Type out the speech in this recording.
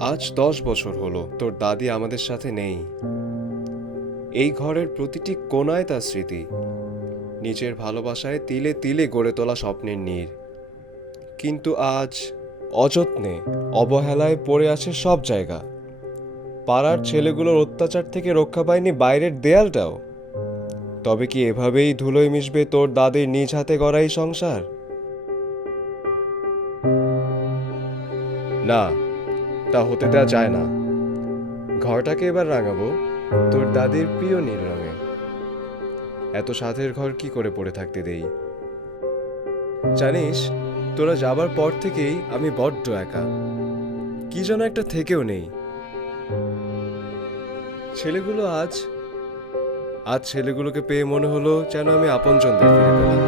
আজ 10 বছর হলো তোর দাদি আমাদের সাথে নেই। এই ঘরের প্রতিটি কোণায় তার স্মৃতি, নিজের ভালোবাসায় তিলে তিলে গড়ে তোলা স্বপ্নের নীড়। কিন্তু আজ অযত্নে, অবহেলায় পড়ে আছে সব জায়গা। পাড়ার ছেলেগুলোর অত্যাচার থেকে রক্ষা পায়নি বাইরের দেয়ালটাও। তবে কি এভাবেই ধুলোয় মিশবে তোর দাদির নিজ হাতে গড়া এই সংসার? না, তা হতে দেওয়া যায় না। ঘরটাকে এবার রাঙাবো তোর দাদির প্রিয় নীল রঙে। এত সাধের ঘর কি করে পড়ে থাকতে দেই? জানিস, তোরা যাবার পর থেকেই আমি বড্ড একা, কি যেন একটা থেকেও নেই। ছেলেগুলো আজ আজ ছেলেগুলোকে পেয়ে মনে হলো যেন আমি আপনজনদের ফিরে পেলাম।